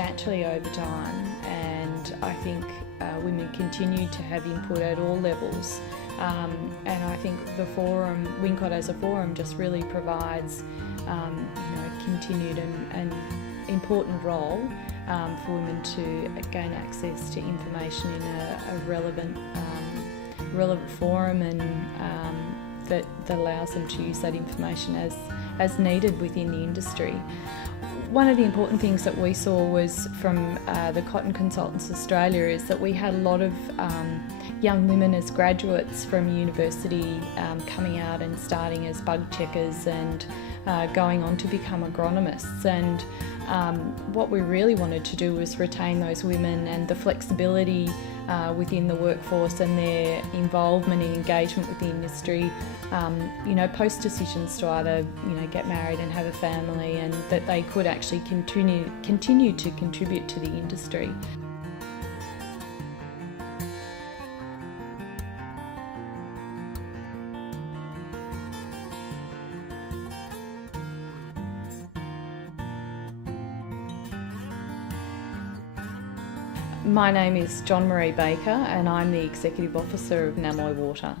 substantially over time, and I think women continue to have input at all levels. And I think the forum, WINCOT as a forum, just really provides a continued and important role for women to gain access to information in a relevant forum, and that allows them to use that information as needed within the industry. One of the important things that we saw was from the Cotton Consultants Australia is that we had a lot of young women as graduates from university coming out and starting as bug checkers and going on to become agronomists. And what we really wanted to do was retain those women and the flexibility within the workforce and their involvement and engagement with the industry, post decisions to either get married and have a family, and that they could actually continue to contribute to the industry. My name is John Marie Baker, and I'm the Executive Officer of Namoi Water.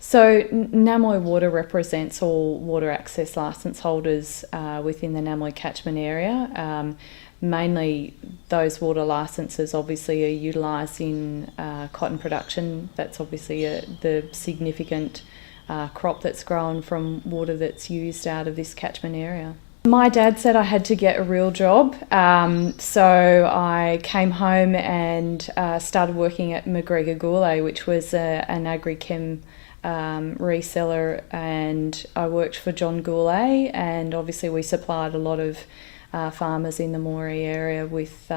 So Namoi Water represents all water access licence holders within the Namoi catchment area. Mainly those water licences obviously are utilised in cotton production. That's obviously the significant crop that's grown from water that's used out of this catchment area. My dad said I had to get a real job, so I came home and started working at McGregor Goulet, which was an agrichem reseller, and I worked for John Goulet, and obviously we supplied a lot of farmers in the Moree area with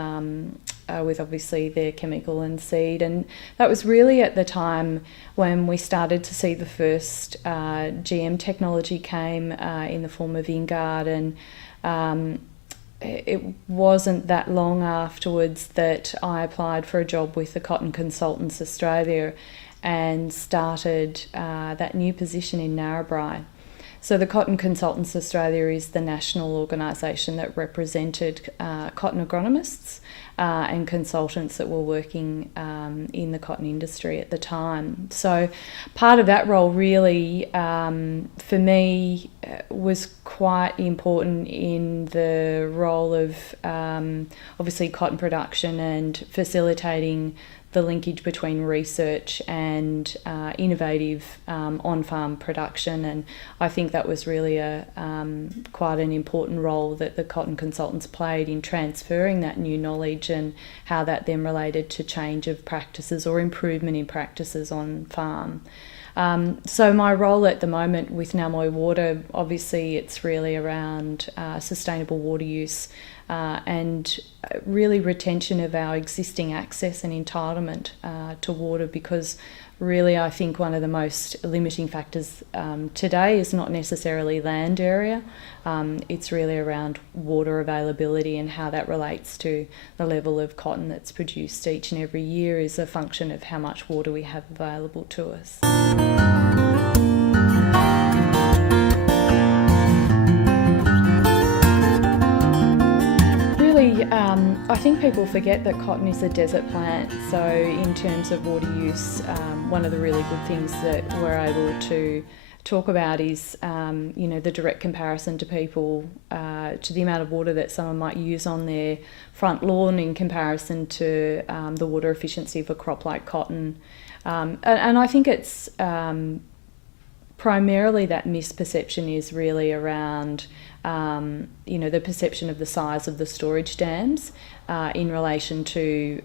obviously their chemical and seed, and that was really at the time when we started to see the first GM technology came in the form of Ingard, and it wasn't that long afterwards that I applied for a job with the Cotton Consultants Australia and started that new position in Narrabri. So the Cotton Consultants Australia is the national organisation that represented cotton agronomists and consultants that were working in the cotton industry at the time. So part of that role really, for me, was quite important in the role of obviously cotton production and facilitating the linkage between research and innovative on-farm production, and I think that was really quite an important role that the cotton consultants played in transferring that new knowledge and how that then related to change of practices or improvement in practices on farm. So my role at the moment with Namoi Water, obviously it's really around sustainable water use and really retention of our existing access and entitlement to water, because really I think one of the most limiting factors today is not necessarily land area, it's really around water availability, and how that relates to the level of cotton that's produced each and every year is a function of how much water we have available to us. I think people forget that cotton is a desert plant, so in terms of water use, one of the really good things that we're able to talk about is the direct comparison to people, to the amount of water that someone might use on their front lawn in comparison to the water efficiency of a crop like cotton. And I think it's primarily that misperception is really around the perception of the size of the storage dams in relation to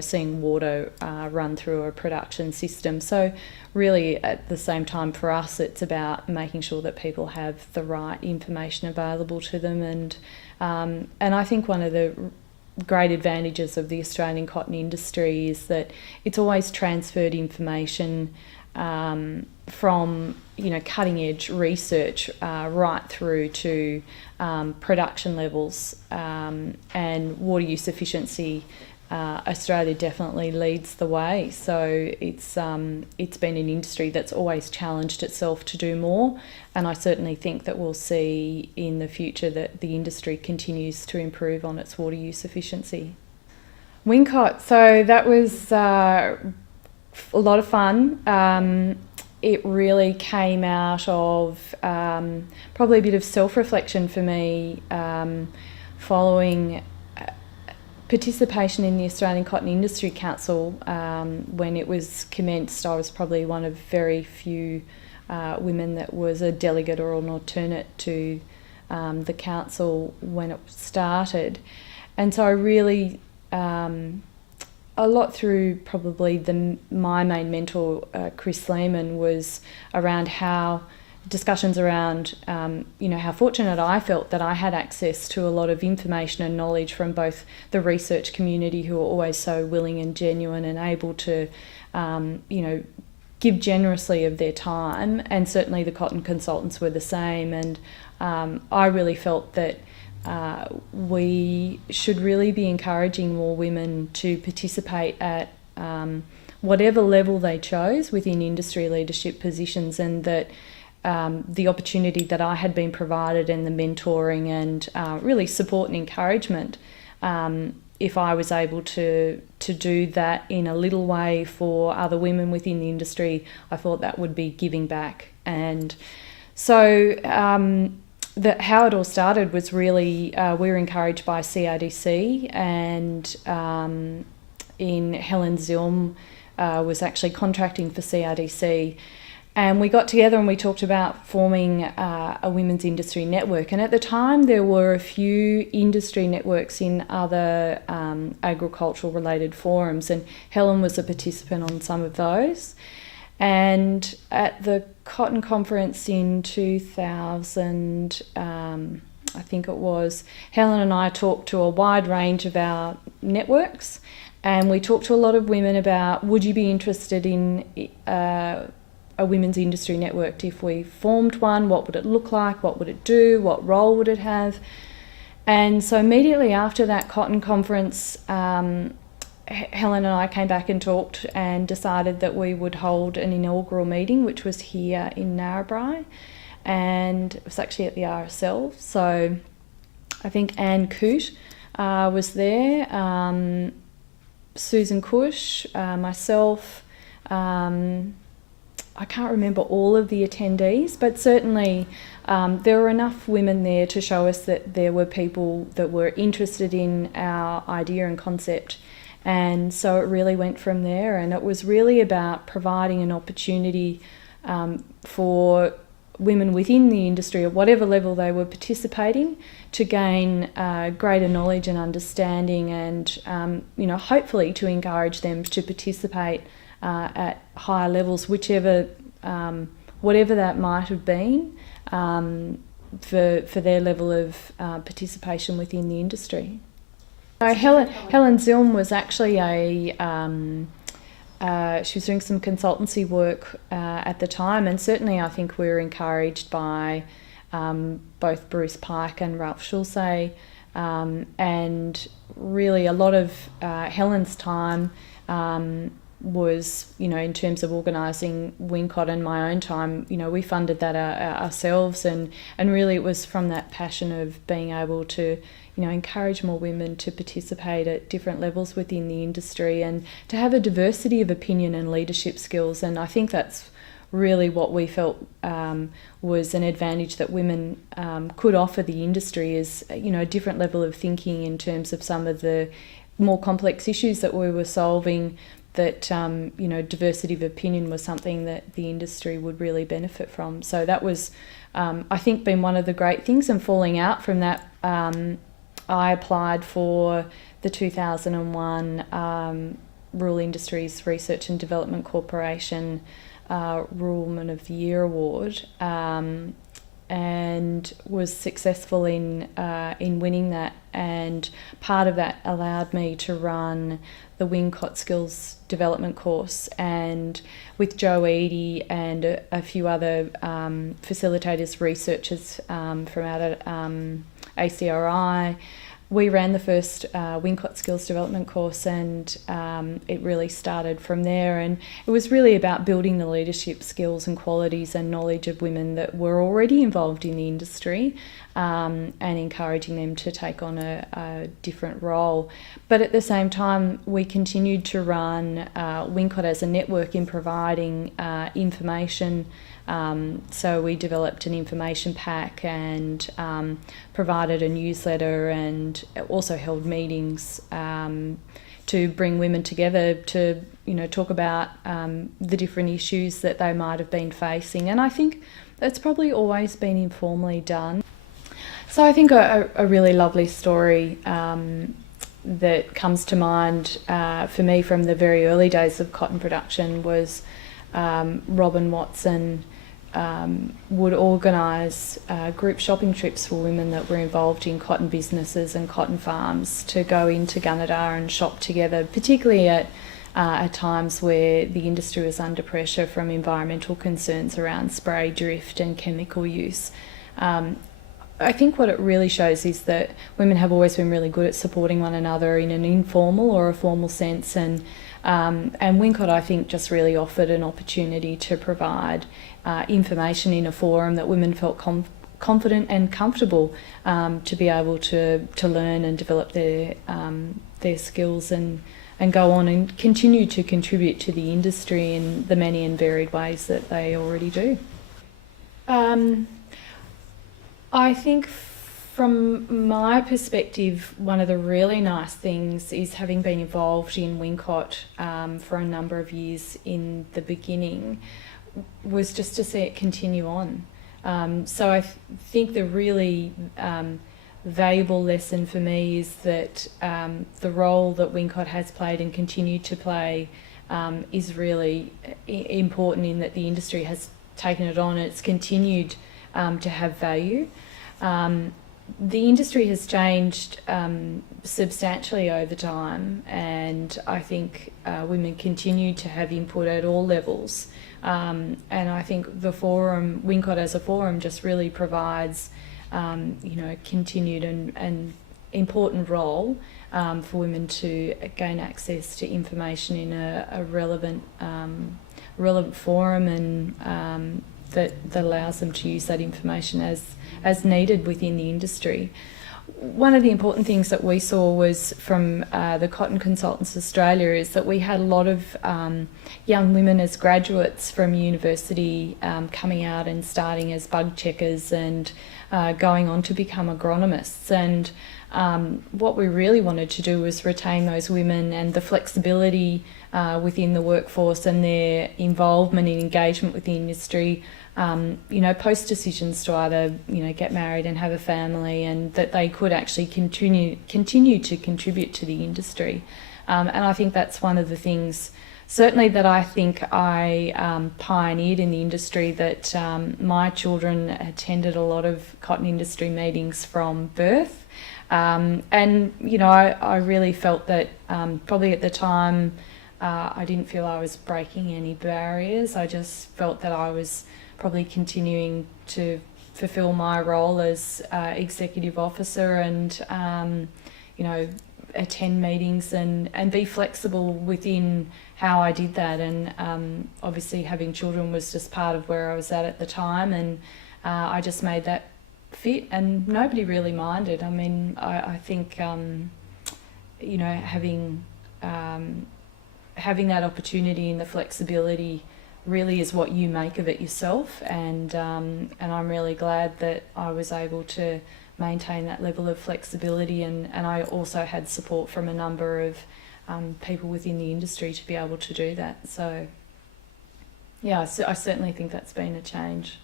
seeing water run through a production system. So really at the same time for us it's about making sure that people have the right information available to them, and I think one of the great advantages of the Australian cotton industry is that it's always transferred information from cutting edge research right through to production levels and water use efficiency Australia definitely leads the way. So it's been an industry that's always challenged itself to do more, and I certainly think that we'll see in the future that the industry continues to improve on its water use efficiency. Wingcott, so that was a lot of fun. It really came out of probably a bit of self-reflection for me following participation in the Australian Cotton Industry Council. When it was commenced, I was probably one of very few women that was a delegate or an alternate to the council when it started. And so I really, a lot through probably my main mentor, Chris Lehman, was around how discussions around, how fortunate I felt that I had access to a lot of information and knowledge from both the research community, who are always so willing and genuine and able to, give generously of their time, and certainly the cotton consultants were the same. And I really felt that we should really be encouraging more women to participate at whatever level they chose within industry leadership positions, and that the opportunity that I had been provided and the mentoring and really support and encouragement, if I was able to do that in a little way for other women within the industry, I thought that would be giving back. And so how it all started was really we were encouraged by CRDC, and in Helen Zilm was actually contracting for CRDC. And we got together and we talked about forming a women's industry network. And at the time, there were a few industry networks in other agricultural related forums, and Helen was a participant on some of those. And at the Cotton Conference in 2000, I think it was, Helen and I talked to a wide range of our networks, and we talked to a lot of women about, would you be interested in a women's industry network? If we formed one, what would it look like? What would it do? What role would it have? And so immediately after that Cotton Conference, Helen and I came back and talked and decided that we would hold an inaugural meeting, which was here in Narrabri, and it was actually at the RSL. So I think Anne Coote was there, Susan Cush, myself, I can't remember all of the attendees, but certainly there were enough women there to show us that there were people that were interested in our idea and concept. And so it really went from there, and it was really about providing an opportunity for women within the industry at whatever level they were participating to gain greater knowledge and understanding, and hopefully to encourage them to participate at higher levels, whatever that might have been, for their level of participation within the industry. So Helen Zilm was actually she was doing some consultancy work at the time, and certainly I think we were encouraged by both Bruce Pike and Ralph Schulze, and really a lot of Helen's time was, in terms of organising Wingcott, and my own time, we funded that ourselves, and really it was from that passion of being able to, encourage more women to participate at different levels within the industry and to have a diversity of opinion and leadership skills. And I think that's really what we felt was an advantage that women could offer the industry, is, a different level of thinking in terms of some of the more complex issues that we were solving, that diversity of opinion was something that the industry would really benefit from. So that was, I think, been one of the great things. And falling out from that, I applied for the 2001 Rural Industries Research and Development Corporation Rural Woman of the Year Award, and was successful in winning that. And part of that allowed me to run the Wingcott Skills Development course, and with Joe Eady and a few other facilitators, researchers from out at ACRI, we ran the first Wingcott Skills Development course, and it really started from there. And it was really about building the leadership skills and qualities and knowledge of women that were already involved in the industry, and encouraging them to take on a different role. But at the same time, we continued to run Wingcott as a network in providing information. So we developed an information pack and provided a newsletter, and also held meetings to bring women together to, talk about the different issues that they might have been facing. And I think that's probably always been informally done. So I think a really lovely story that comes to mind for me from the very early days of cotton production was Robin Watson would organise group shopping trips for women that were involved in cotton businesses and cotton farms to go into Gunnedah and shop together, particularly at times where the industry was under pressure from environmental concerns around spray drift and chemical use. I think what it really shows is that women have always been really good at supporting one another in an informal or a formal sense, and Wingcott, I think, just really offered an opportunity to provide information in a forum that women felt confident and comfortable to be able to learn and develop their skills and go on and continue to contribute to the industry in the many and varied ways that they already do. I think from my perspective, one of the really nice things is having been involved in Wingcott for a number of years in the beginning was just to see it continue on. So I think the really valuable lesson for me is that the role that Wingcott has played and continued to play is really important, in that the industry has taken it on and it's continued to have value. The industry has changed substantially over time, and I think women continue to have input at all levels. And I think the forum, Wingcott as a forum, just really provides, continued and important role for women to gain access to information in a relevant forum, and that allows them to use that information as needed within the industry. One of the important things that we saw was from the Cotton Consultants Australia is that we had a lot of young women as graduates from university coming out and starting as bug checkers and going on to become agronomists. And what we really wanted to do was retain those women and the flexibility within the workforce and their involvement and engagement with the industry, post decisions to either, get married and have a family, and that they could actually continue to contribute to the industry. And I think that's one of the things, certainly, that I think I pioneered in the industry, that my children attended a lot of cotton industry meetings from birth. And, I really felt that probably at the time I didn't feel I was breaking any barriers. I just felt that I was probably continuing to fulfil my role as executive officer and, attend meetings and be flexible within how I did that. And obviously having children was just part of where I was at the time, and I just made that fit, and nobody really minded. I mean, I think, having that opportunity and the flexibility really is what you make of it yourself, and I'm really glad that I was able to maintain that level of flexibility, and I also had support from a number of people within the industry to be able to do that. So yeah, I certainly think that's been a change.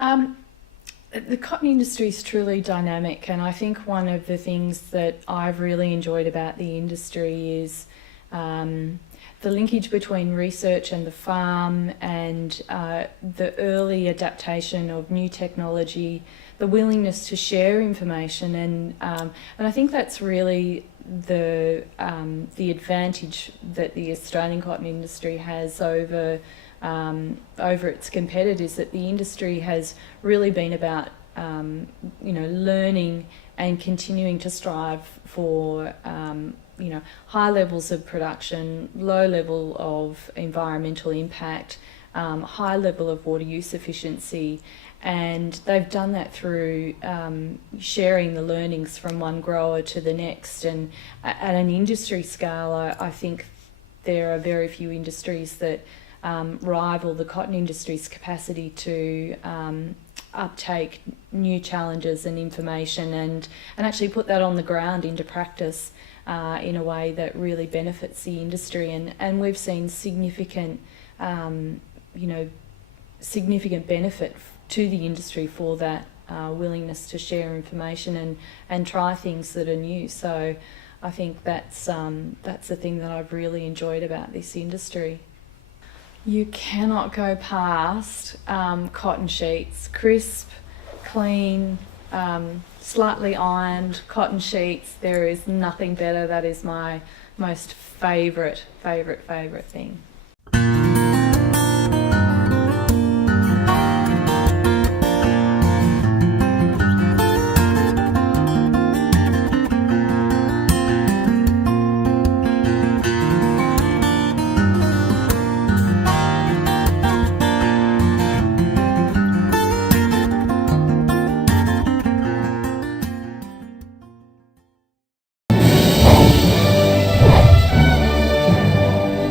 The cotton industry is truly dynamic, and I think one of the things that I've really enjoyed about the industry is the linkage between research and the farm, and the early adaptation of new technology, the willingness to share information, and I think that's really the advantage that the Australian cotton industry has over its competitors, that the industry has really been about learning and continuing to strive for high levels of production, low level of environmental impact, high level of water use efficiency, and they've done that through sharing the learnings from one grower to the next. And at an industry scale, I think there are very few industries that rival the cotton industry's capacity to uptake new challenges and information and actually put that on the ground into practice in a way that really benefits the industry. And we've seen significant benefit to the industry for that willingness to share information and try things that are new. So I think that's the thing that I've really enjoyed about this industry. You cannot go past cotton sheets, crisp, clean, slightly ironed cotton sheets. There is nothing better. That is my most favourite thing.